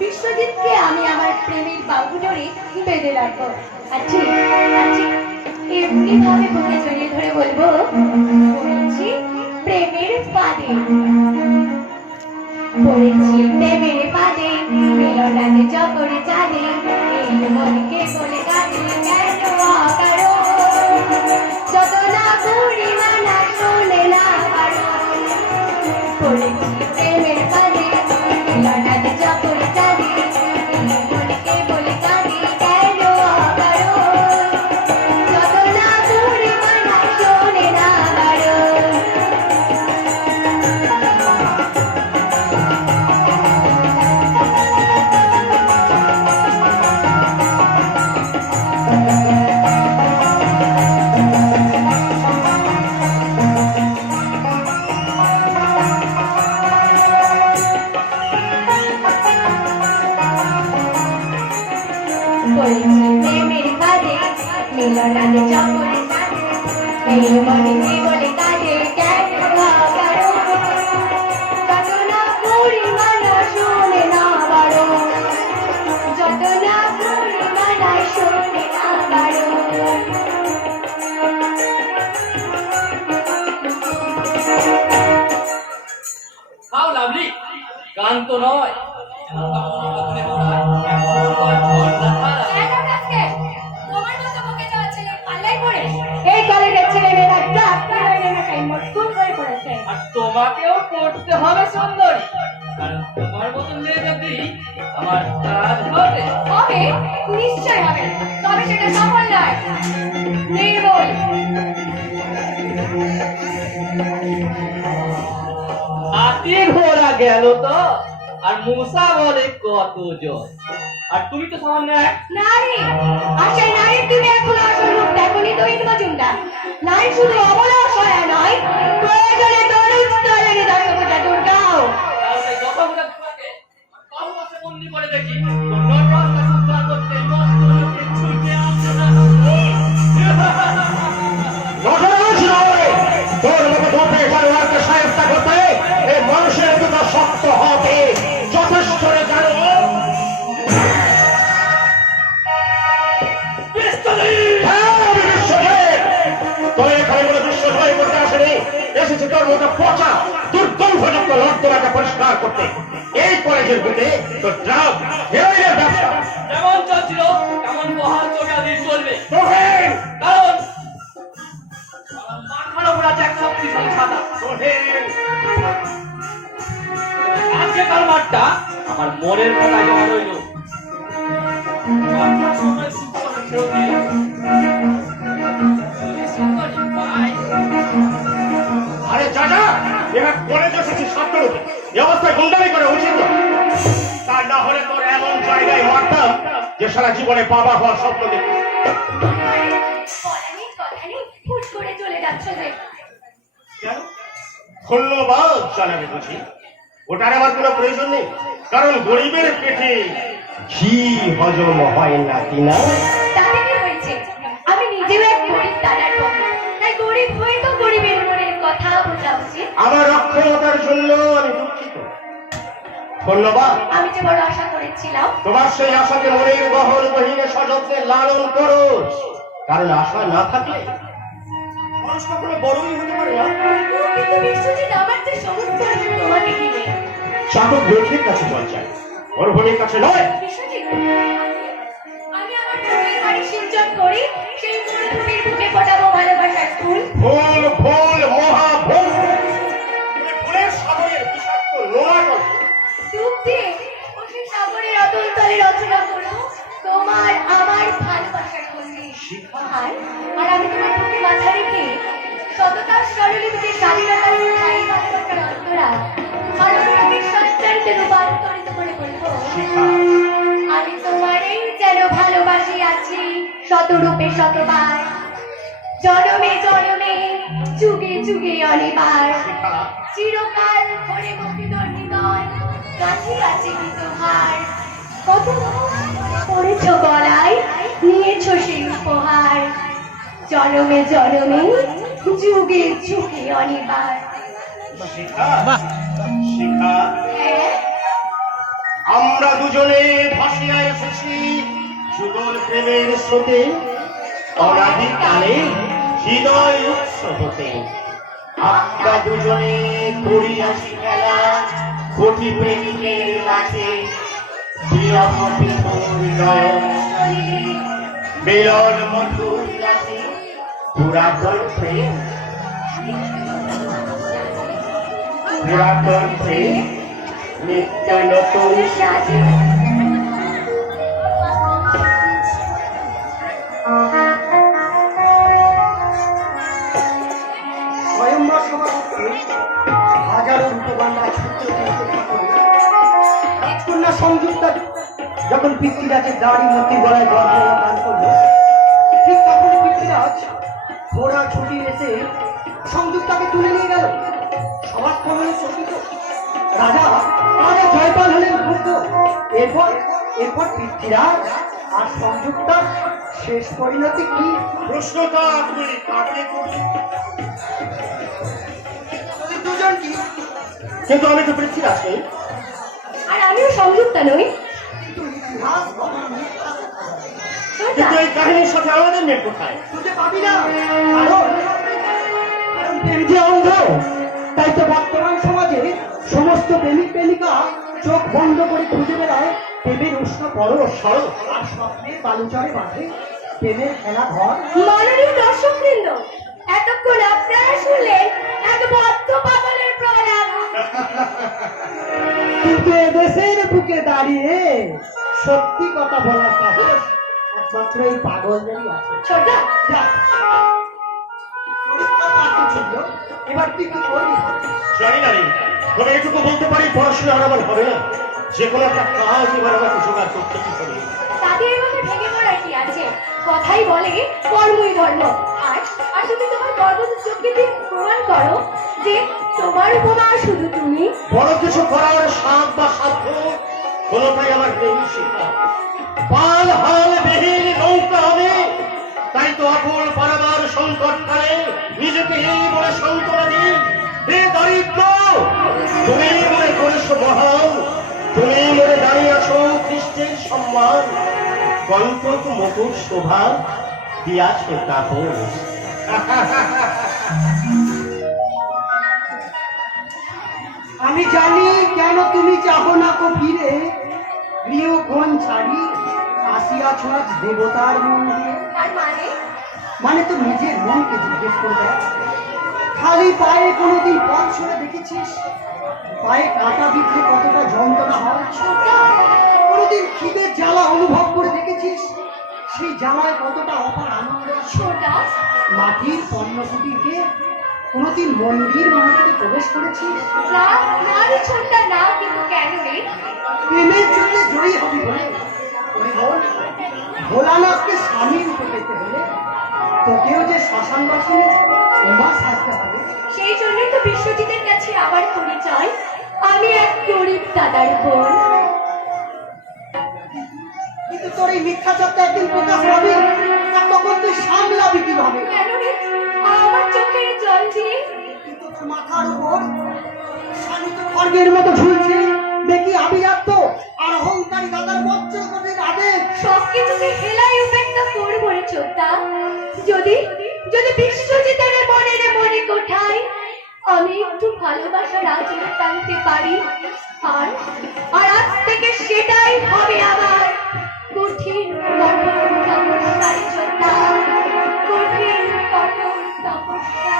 বিশ্বজিৎকে আমি আমার প্রেমের বাহুডোরে বেঁধে রাখবো। আর ঠিক এমনি ভাবে বুকে জড়িয়ে ধরে বলবো, পড়েছি প্রেমের ফাঁদে, পড়েছি প্রেমের ফাঁদে, মিলনাতে জগরে চাঁদে, এই মনকে বলে কাঁদে কেন অকারণ, যত না করি মানা শোনে না বারণ। পড়েছি প্রেমের ফাঁদে, মিলনাতে জগরে চাঁদে, এই মনকে বলে কাঁদে কেন অকারণ, যত না করি মানা শোনে না বারণ। পড়েছি প্রেমের ফাঁদে, মিলনাতে জগরে চাঁদে, এই মনকে বলে কাঁদে কেন অকারণ, যত না করি মানা শোনে না বারণ, যত না করি মানা শোনে না বারণ। হাউ লাভলি, গান তো নয়। এই কলেজের ছেলেমেয়েরা মজবুত হয়ে পড়েছে। আর তোমাকেও করতে হবে সুন্দরী, কারণ তোমার মতন মেয়ে যদি আমার কাজ হবে। হবে, নিশ্চয় হবে, তবে সেটা সফল নয়, নির্মূল। হাতি ঘোড়া গেল তো, আর মূসা বলে কত জন, আর তুমি তো সামান্য এক নারী। আর সেই নারীর তুমি এখন আসল রূপ দেখনি তো ইন মজুমদার। নারী শুধু অবলা অসহায় নয়, প্রয়োজনে তরুণ স্তরে হৃদয় কবিতা দুর্গাও। তাহলে যত ঘোড়া তোমাকে কম মাসে বন্দি করে দেখি, অন্য রাস্তা সুন্দর করতে মস্ত লোকে ছুটে আসে না। তোর মতো ধোপে জানোয়ারকে সাহেবটা করতে এই মানুষের দুটো শক্ত হতে যথেষ্ট জানো। তোর এখানে কোনো বিশ্বজয় করতে আসেনি, এসেছে তোর মতো পচা দুর্গন্ধযুক্ত লড়তলাকে পরিষ্কার করতে। এই কলেজের বুকে তোর ড্রাগ হেরোইনের ব্যবসা যেমন চলছিল তেমন বহাল চোখে দিন চলবে, তোহেন কারণ মাথার উপর আছে এক শক্তিশালী ছাতা। তোহেন আজকে কাল মাঠটা আমার মনের কথা জমা রইল। আরে চাচা, এবার কলেজ এসেছি ছাত্রকে এই অবস্থায় গুন্ডামি করা উচিত না। তা না হলে তোর এমন জায়গায় মারতাম যে সারা জীবনে বাবা হওয়ার স্বপ্ন দেখি। হুট করে চলে যাচ্ছ যে। ধন্যবাদ জানাবে বুঝি, ওটার আমার কোনো প্রয়োজন নেই, কারণ গরিবের পেটে ঘি হজম হয় না কিনা। তাতে কি হয়েছে, আমি নিজেও এক গরিব দাদার বোন, তাই গরিব হয়ে তো গরিবের মনের কথা বোঝা উচিত। আমার অক্ষমতার জন্য আমি দুঃখিত। ধন্যবাদ। আমি যে বড় আশা করেছিলাম। তোমার সেই আশাকে মনের গহন গহীনে সযত্নে লালন করো, কারণ আশা না থাকলে মানুষ কখনো বড়ই হতে পারে না। কিন্তু বিশ্বজিৎ, আমার যে সমস্ত আশা তোমাকে ঘিরে। চাতক বৈঠের কাছে জল চাই, ওর ভূমির কাছে নয়। বিশ্বজিৎ, আমি আমার ভূমির বাড়ি সিঞ্চন করি, সেই মরুভূমির বুকে ফোটাবো ভালোবাসার ফুল। ফুল ফুল মহাফুল, ফুলের সাগরের বিষাক্ত নোনা জল ডুব দিয়ে ও সেই সাগরের অতল তলে রচনা করো তোমার আমার ভালোবাসার গল্পে। আর আমি তোমার বুকে মাথা রেখে সততার স্বরলিপিতে স্বাধীনতার স্থায়ী ভালোবাসার অন্তরা আর অনুরাগের সঞ্চারিতে রূপান্তরিত করে বলবো, আমি তোমারই যেন ভালোবাসি আছি শতরূপে শতবার, জনমে জনমে যুগে যুগে অনেকবার, চিরকাল ধরে মুক্তিত হৃদয় কাছে কাছে তোমার কত পড়েছ গলায়, নিয়েছ সেই উপহার, জনমে জনমে যুগে যুগে অনিবার্য। শিখা শিখা হ্যাঁ, আমরা দুজনে ভাসিয়া এসেছি যুগল প্রেমের স্রোতে, অনাদিকালে হৃদয় উৎস হতে। আমরা দুজনে করিয়াছি খেলা কোটি প্রেমিকের মাঝে, বিরহ বিধুর নয়ন তলে, মিলন মধুর রাতে, পুরাতন প্রেম পুরাতন প্রেম নিত্য নতুন সাজে। স্বয়ম্বর সভাপতি হাজারো রূপবান্না কন্যা সংযুক্তা যখন পৃথ্বীরাজের দাড়ি মূর্তি গলায় গর্ভ দান করলো, ঠিক তখন পৃথ্বীরাজ ঘোড়া ছুটি এসে সংযুক্তাকে তুলে নিয়ে গেল। সবার খবরে শোকিত রাজা রাজা জয়পাল হলেন ক্ষুব্ধ। এরপর এরপর পৃথ্বীরাজ আর সংযুক্তার শেষ পরিণতি কি? প্রশ্নটা আপনি কাকে করছেন? দুজন কি? কিন্তু আমি তো পৃথ্বীরাজ নই। আর আমিও সংযুক্তা নই। কিন্তু ইতিহাস বলে মিথ্যা কথা বলে। কিন্তু এই কাহিনীর সাথে আমাদের মেয়ে কোথায়? খুঁজে পাবি না, কারণ কারণ প্রেম যে অন্ধ। তাই তো বর্তমান সমাজে সমস্ত প্রেমিক প্রেমিকা চোখ বন্ধ করে খুঁজে বেড়ায় প্রেমের উষ্ণ পরশ, আর স্বপ্নের বালুচরে বাঁধে প্রেমের খেলা ঘর। মাননীয় দর্শকবৃন্দ, এতক্ষণ আপনারা শুনলেন এক বদ্ধ পাগলের প্রয়াস। কিন্তু এদেশের বুকে দাঁড়িয়ে সত্যি কথা বলার সাহস একমাত্র এই পাগলদেরই আছে। ছোটা, যা, পরীক্ষা পাঠ ছিল, এবার তুই কি করবি? জানি না রে, তবে এটুকু বলতে পারি পড়াশোনা আর আমার হবে না। যে কোনো একটা কাজ এবার আমাকে জোগাড় করতে হবে। তাদের এভাবে ভেঙে পড়ার কি আছে? কথাই বলে কর্মই ধর্ম। আর আর তুমি তোমার কর্মযোগ্যকে দিয়ে প্রমাণ করো যে তোমার উপমা শুধু তুমি। বড় কিছু করার সাধ বা সাধ্য কোনোটাই আমার নেই শিখা। পাল হাল বিহীন নৌকা হবে, তাই তো অকুল পারাবার সংকটকালে নিজেকে এই বলে সান্ত্বনা দিই, হে দারিদ্র, তুমি মনে করেছো মহান, তুমি মনে দাঁড়িয়ে আছো খ্রিস্টের সম্মান, কল্পক মকুর শোভা দিয়াছে কাপড়। আমি জানি কেন তুমি চাহো না কো ফিরে, গৃহকোণ ছাড়ি আসিয়াছ আজ দেবতার মন্দিরে। তার মানে মানে তো নিজের মনকে জিজ্ঞেস করে দেখ, খালি পায়ে কোনোদিন পথ ছুঁড়ে দেখেছিস? পায়ে কাঁটা বিঁধলে কতটা যন্ত্রণা হয়? ছোটা, কোনোদিন খিদের জ্বালা অনুভব করে দেখেছিস? সেই জ্বালায় কতটা অপার আনন্দ আসে? ছোটা, মাটির পণ্যকুটিরকে কোনোদিন মন্দির মন্দিরে প্রবেশ করেছিস? না না রে ছোটা, না। কিন্তু কেন রে? প্রেমের জন্য জয়ী হবি বলে ওরে বোন, ভোলানাথকে স্বামী রূপে পেতে হলে তোকেও যে শ্মশানবাসী উমা সাজতে হবে। সেই জন্যই তো বিশ্বজিতের কাছে আবার পরিচয়, আমি এক গরিব দাদার বোন। কিন্তু তোর এই মিথ্যাচার তো একদিন প্রকাশ পাবে, আর তখন তুই সামলাবি কিভাবে? কেন রে? আমার চোখের জল দিয়ে কিন্তু তোর মাথার উপর শানিত খড়গের মতো ঝুলছে দেখি আভিজাত্য আর অহংকারী দাদার বজ্রগতির আদেশ। সবকিছুকে হেলাই উপেক্ষা করবো রে ছোটা। যদি যদি বিশ্বজিতের মনের মনে কোঠায় আমি একটু ভালোবাসার আচরণ টানতে পারি, আর আর আজ থেকে সেটাই হবে আমার কঠিন কঠোর তপস্যার ছোটা, কঠিন কঠোর তপস্যা।